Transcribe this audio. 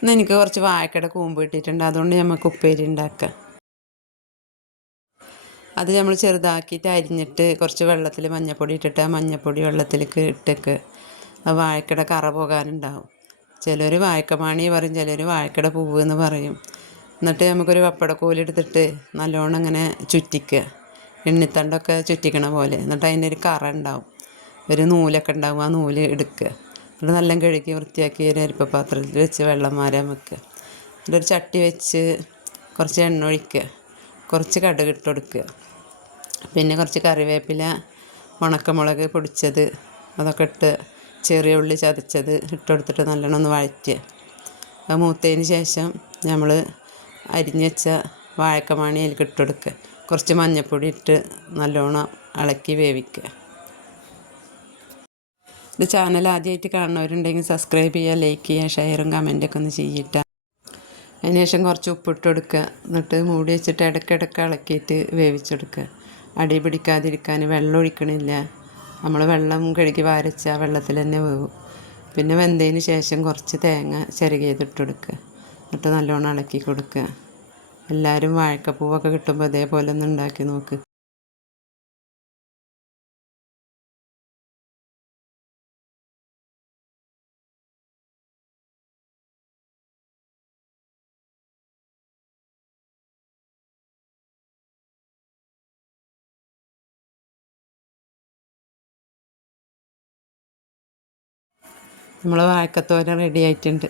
ഇന്ന് എനിക്ക് കുറച്ച് വാഴക്കയുടെ കൂമ്പ് കിട്ടിയിട്ടുണ്ട്, അതുകൊണ്ട് നമുക്ക് ഉപ്പേരി ഉണ്ടാക്കാം. അത് നമ്മൾ ചെറുതാക്കിയിട്ട് അരിഞ്ഞിട്ട് കുറച്ച് വെള്ളത്തിൽ മഞ്ഞൾപ്പൊടി ഇട്ടിട്ട് ആ മഞ്ഞൾപ്പൊടി വെള്ളത്തിലേക്ക് ഇട്ടേക്ക്. ആ വാഴക്കയുടെ കറ പോകാനുണ്ടാവും. ചിലർ വാഴക്കമാണി പറയും, ചിലർ വാഴക്കയുടെ പൂവ് എന്ന് പറയും. എന്നിട്ട് നമുക്കൊരു പപ്പടക്കോലെടുത്തിട്ട് നല്ലോണം ഇങ്ങനെ ചുറ്റിക്കുക, എണ്ണിത്തണ്ടൊക്കെ ചുറ്റിക്കണ പോലെ. എന്നിട്ട് അതിൻ്റെ ഒരു കറ ഉണ്ടാവും, ഒരു നൂലൊക്കെ ഉണ്ടാവും. ആ നൂല് എടുക്കുക. എന്നിട്ട് നല്ല കഴുകി വൃത്തിയാക്കി ഒരു അരിപ്പപാത്രത്തിൽ വെച്ച് വെള്ളം മാരാൻ വെക്കുക. എന്നിട്ടൊരു ചട്ടി വെച്ച് കുറച്ച് എണ്ണ ഒഴിക്കുക, കുറച്ച് കടുക് ഇട്ട് കൊടുക്കുക, പിന്നെ കുറച്ച് കറിവേപ്പില, ഉണക്കമുളക് പൊടിച്ചത് അതൊക്കെ ഇട്ട്, ചെറിയ ഉള്ളി ചതച്ചത് ഇട്ടെടുത്തിട്ട് നല്ലോണം ഒന്ന് വഴറ്റുക. അത് മൂത്തതിന് ശേഷം നമ്മൾ അരിഞ്ഞ് വെച്ച വാഴക്കമാണി അതിലേക്ക് ഇട്ട് കൊടുക്കുക. കുറച്ച് മഞ്ഞൾപ്പൊടി ഇട്ട് നല്ലോണം ഇളക്കി വേവിക്കുക. ഇത് ചാനൽ ആദ്യമായിട്ട് കാണുന്നവരുണ്ടെങ്കിൽ സബ്സ്ക്രൈബ് ചെയ്യുക, ലൈക്ക് ചെയ്യുക, ഷെയറും കമൻറ്റൊക്കെ ഒന്ന് ചെയ്യിട്ട. അതിന് ശേഷം കുറച്ച് ഉപ്പിട്ട് കൊടുക്കുക. എന്നിട്ട് മൂടി വെച്ചിട്ട് ഇടയ്ക്കിടയ്ക്ക് ഇളക്കിയിട്ട് വേവിച്ചെടുക്കുക. അടി പിടിക്കാതിരിക്കാൻ വെള്ളം ഒഴിക്കണില്ല. നമ്മൾ വെള്ളം കഴുകി വാരച്ച ആ വെള്ളത്തിൽ തന്നെ വേവും. പിന്നെ വെന്തതിന് ശേഷം കുറച്ച് തേങ്ങ ചിരകിയത് ഇട്ട് കൊടുക്കുക. എന്നിട്ട് നല്ലോണം ഇളക്കി കൊടുക്കുക. എല്ലാവരും വാഴക്കപ്പൂവൊക്കെ കിട്ടുമ്പോൾ അതേപോലെ ഒന്ന് ഉണ്ടാക്കി നോക്ക്. നമ്മൾ വാഴക്കത്തോരൻ റെഡി ആയിട്ടുണ്ട്.